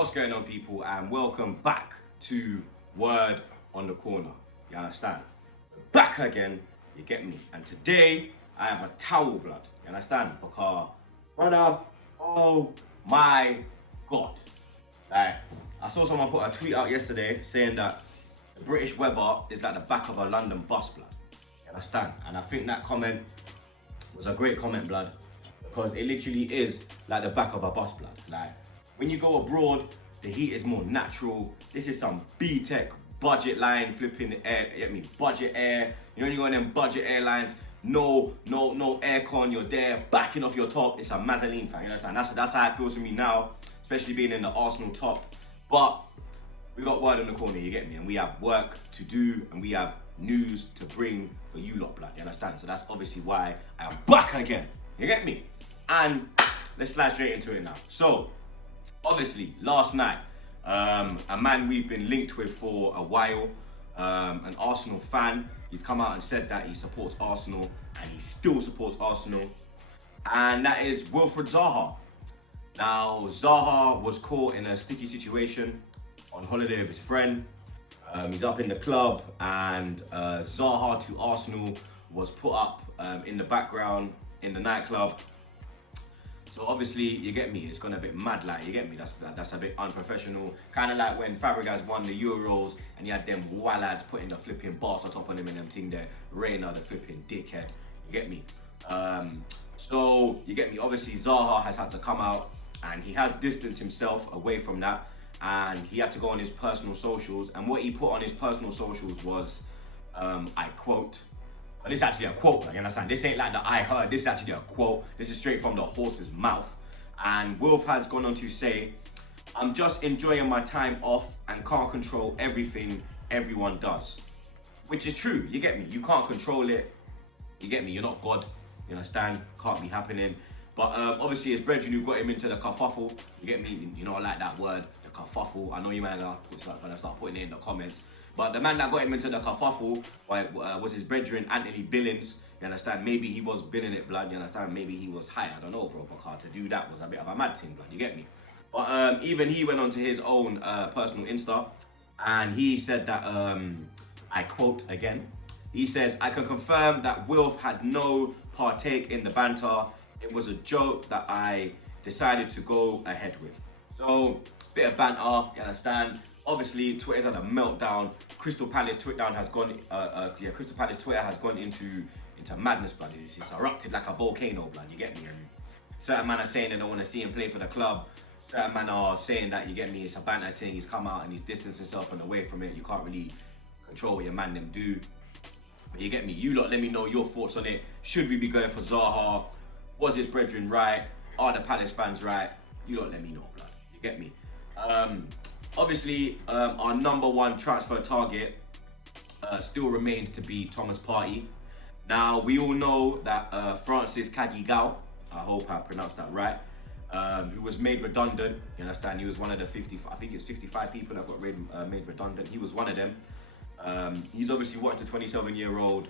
What's going on, people, and welcome back to Word on the Corner. You understand? Back again, you get me. And today I have a towel, blood. You understand? Because, brother, oh my God. Like, I saw someone put a tweet out yesterday saying that the British weather is like the back of a London bus, blood. You understand? And I think that comment was a great comment, blood, because it literally is like the back of a bus, blood. Like, when you go abroad, the heat is more natural. This is some B-Tech budget line flipping air, you get me? Budget air. You know, when you go on them budget airlines, no aircon, you're there backing off your top. It's a Mazzoline fan, you understand? That's how it feels to me now, especially being in the Arsenal top. But we got Word on the Corner, you get me? And we have work to do and we have news to bring for you lot, blood, you understand? So that's obviously why I am back again, you get me? And let's slide straight into it now. So, obviously, last night, a man we've been linked with for a while, an Arsenal fan, he's come out and said that he supports Arsenal and he still supports Arsenal, and that is Wilfried Zaha. Now, Zaha was caught in a sticky situation on holiday with his friend. He's up in the club, and Zaha to Arsenal was put up in the background in the nightclub. So obviously, you get me, it's gone a bit mad, like, you get me, that's a bit unprofessional. Kind of like when Fabregas won the Euros and he had them lads putting the flipping boss on top of him and them thing there, Reina, the flipping dickhead, you get me. So, you get me, obviously Zaha has had to come out and he has distanced himself away from that, and he had to go on his personal socials, and what he put on his personal socials was, I quote, but this is actually a quote, you understand? This ain't like the I heard, this is actually a quote. This is straight from the horse's mouth. And Wilf has gone on to say, "I'm just enjoying my time off and can't control everything everyone does." Which is true, you get me? You can't control it, you get me? You're not God, you understand? Can't be happening. But obviously his brethren who got him into the kerfuffle, you get me? You know, I like that word, the kerfuffle. I know you might gonna start putting it in the comments. But the man that got him into the kerfuffle was his brethren, Anthony Billings. You understand? Maybe he was billing it, blood. You understand? Maybe he was high. I don't know, bro. Because to do that was a bit of a mad thing, blood. You get me? But even he went onto his own personal Insta, and he said that, I quote again, he says, "I can confirm that Wilf had no partake in the banter. It was a joke that I decided to go ahead with." So, bit of banter, you understand? Obviously, Twitter's had a meltdown. Crystal Palace Twitter has gone. Crystal Palace Twitter has gone into madness, blood. It's erupted like a volcano, blood. You get me? And certain men are saying they don't want to see him play for the club. Certain men are saying that, you get me, it's a banter thing. He's come out and he's distanced himself and away from it. You can't really control what your man them do. But you get me? You lot, let me know your thoughts on it. Should we be going for Zaha? Was his brethren right? Are the Palace fans right? You lot, let me know, blood. You get me? Obviously, our number one transfer target still remains to be Thomas Partey. Now, we all know that Francis Kagigao, I hope I pronounced that right, who was made redundant, you understand, he was one of the 55 people that got made redundant. He was one of them. He's obviously watched the 27-year-old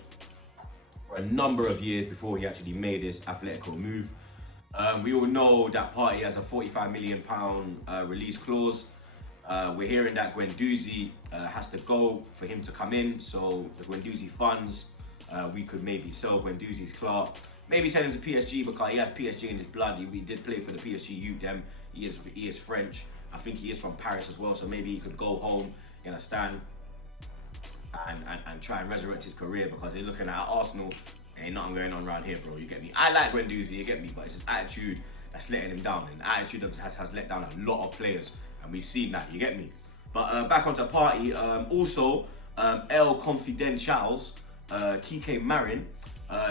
for a number of years before he actually made his Atletico move. We all know that Partey has a £45 million release clause. We're hearing that Guendouzi has to go for him to come in, so the Guendouzi funds, we could maybe sell Guendouzi's club, maybe send him to PSG because he has PSG in his blood. He did play for the PSG youth. He is French. I think he is from Paris as well, so maybe he could go home, you understand, and try and resurrect his career, because they're looking at Arsenal. Ain't nothing going on around here, bro. You get me? I like Guendouzi, you get me, but it's his attitude that's letting him down, and the attitude has let down a lot of players. And we've seen that, you get me? But back onto Partey, also, El Confidencials, Kike Marin,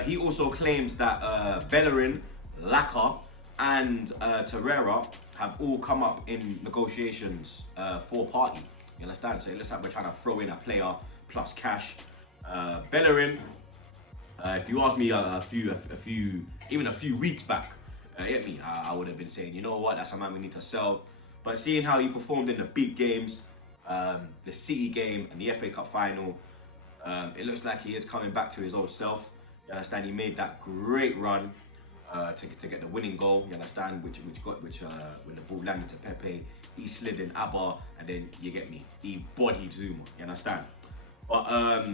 he also claims that Bellerin, Laka, and Torreira have all come up in negotiations for Partey. You understand? So it looks like we're trying to throw in a player plus cash. Bellerin, if you asked me even a few weeks back, get me, I would have been saying, you know what, that's a man we need to sell. But seeing how he performed in the big games, the City game and the FA Cup final, it looks like he is coming back to his old self. You understand? He made that great run to get the winning goal. You understand? Which when the ball landed to Pepe, he slid in Abba, and then you get me. He bodied Zuma. You understand? But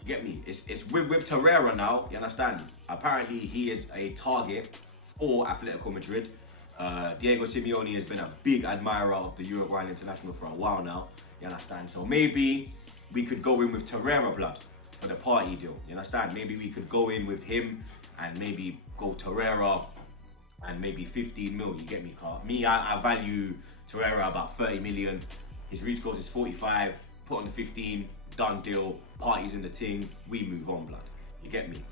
you get me. It's with Torreira now. You understand? Apparently he is a target for Atletico Madrid. Diego Simeone has been a big admirer of the Uruguayan international for a while now. You understand? So maybe we could go in with Torreira blood for the Partey deal. You understand? Maybe we could go in with him and maybe go Torreira and maybe 15 mil. You get me, Carl? Me, I value Torreira about 30 million. His reach goals is 45. Put on the 15. Done deal. Partey's in the team. We move on, blood. You get me?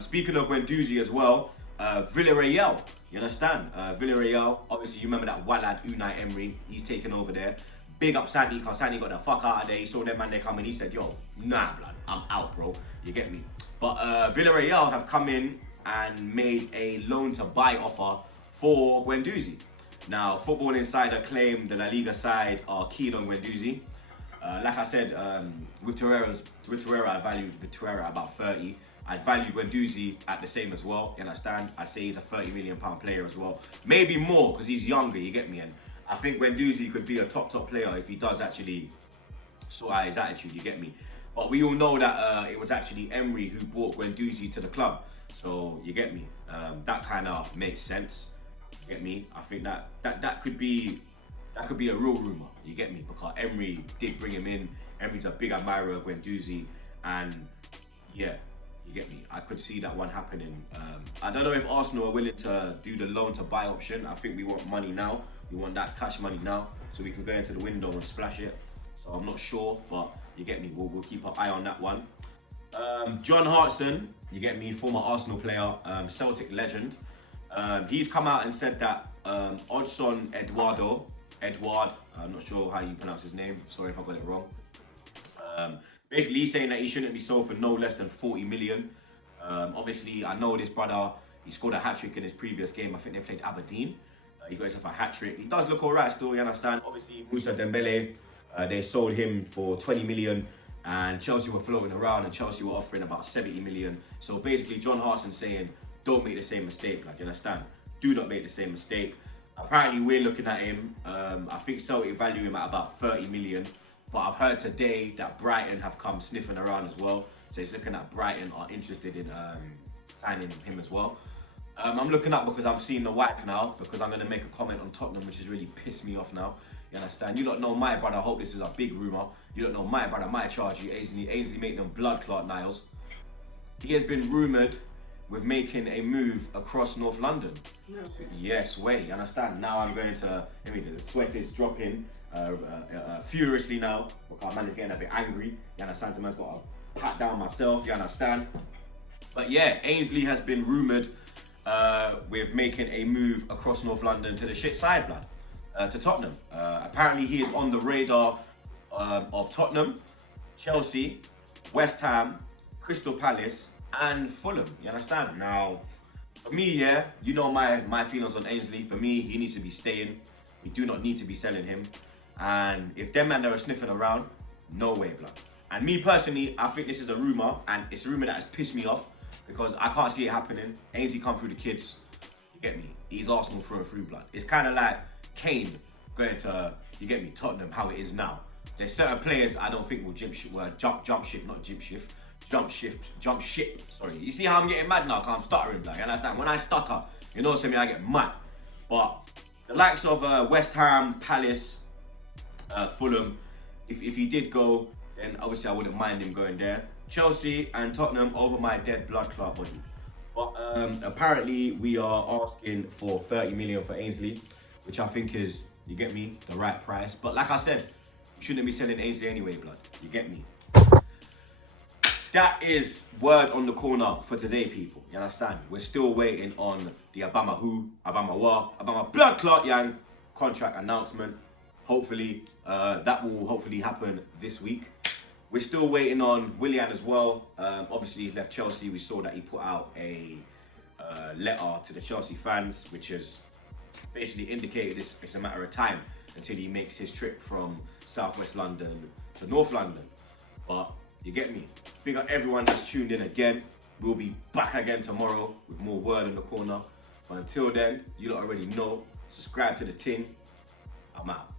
Speaking of Guendouzi as well, Villarreal. You understand? Villarreal. Obviously, you remember that Walad Unai Emery. He's taken over there. Big up Santi, because Santi got the fuck out of there. He saw them man they come in. He said, yo, nah, blood. I'm out, bro. You get me? But Villarreal have come in and made a loan to buy offer for Guendouzi. Now, Football Insider claimed the La Liga side are keen on Guendouzi. Like I said, with Torreira, I value Torreira at about 30. I'd value Guendouzi at the same as well. You understand? I'd say he's a £30 million player as well. Maybe more because he's younger. You get me? And I think Guendouzi could be a top player if he does actually sort out his attitude. You get me? But we all know that it was actually Emery who brought Guendouzi to the club. So you get me? That kind of makes sense. You get me? I think that could be a real rumour. You get me? Because Emery did bring him in. Emery's a big admirer of Guendouzi, and yeah, you get me? I could see that one happening. I don't know if Arsenal are willing to do the loan to buy option. I think we want money now. We want that cash money now, so we can go into the window and splash it. So I'm not sure, but you get me? We'll keep an eye on that one. John Hartson, you get me? Former Arsenal player, Celtic legend. He's come out and said that Odson Eduardo, I'm not sure how you pronounce his name. Sorry if I got it wrong. Basically, he's saying that he shouldn't be sold for no less than 40 million. Obviously, I know this brother. He scored a hat-trick in his previous game. I think they played Aberdeen. He got himself a hat-trick. He does look alright still, you understand? Obviously, Moussa Dembele, they sold him for 20 million. And Chelsea were floating around and Chelsea were offering about 70 million. So basically, John Hartson saying, don't make the same mistake. Like, you understand? Do not make the same mistake. Apparently, we're looking at him. I think Celtic value him at about 30 million. But I've heard today that Brighton have come sniffing around as well. So it's looking at Brighton are interested in signing him as well. I'm looking up because I'm seeing the wife now, because I'm going to make a comment on Tottenham, which has really pissed me off now. You understand? You don't know my brother. I hope this is a big rumour. You don't know my brother might charge you. Ainsley Maitland blood clot Niles. He has been rumoured with making a move across North London. No. Yes, wait, you understand? Now I'm going to, the sweat is dropping furiously now, because man is getting a bit angry. You understand? So man's got to pat down myself, you understand? But yeah, Ainsley has been rumoured with making a move across North London to the shit side, blood, to Tottenham. Apparently he is on the radar of Tottenham, Chelsea, West Ham, Crystal Palace, and Fulham. You understand? Now, for me, yeah, you know my feelings on Ainsley. For me, he needs to be staying. We do not need to be selling him. And if them men are sniffing around, no way, blood. And me personally, I think this is a rumour, and it's a rumour that has pissed me off because I can't see it happening. Ainsley come through the kids. You get me? He's Arsenal through and through, blood. It's kind of like Kane going to, you get me, Tottenham, how it is now. There's certain players I don't think will jump ship. Sorry, you see how I'm getting mad now? Cause I'm stuttering, like, you understand? When I stutter, you know what I mean? I get mad. But the likes of West Ham, Palace, Fulham, if he did go, then obviously I wouldn't mind him going there. Chelsea and Tottenham over my dead blood clot body. But apparently we are asking for 30 million for Ainsley, which I think is, you get me, the right price. But like I said, you shouldn't be selling Ainsley anyway, blood. You get me? That is word on the corner for today, people. You understand? We're still waiting on the Obama blood clot yang contract announcement. Hopefully, that will hopefully happen this week. We're still waiting on Willian as well. Obviously, he's left Chelsea. We saw that he put out a letter to the Chelsea fans, which has basically indicated it's a matter of time until he makes his trip from Southwest London to North London. But you get me? Big up everyone that's tuned in again. We'll be back again tomorrow with more Word in the Corner. But until then, you lot already know, subscribe to the tin. I'm out.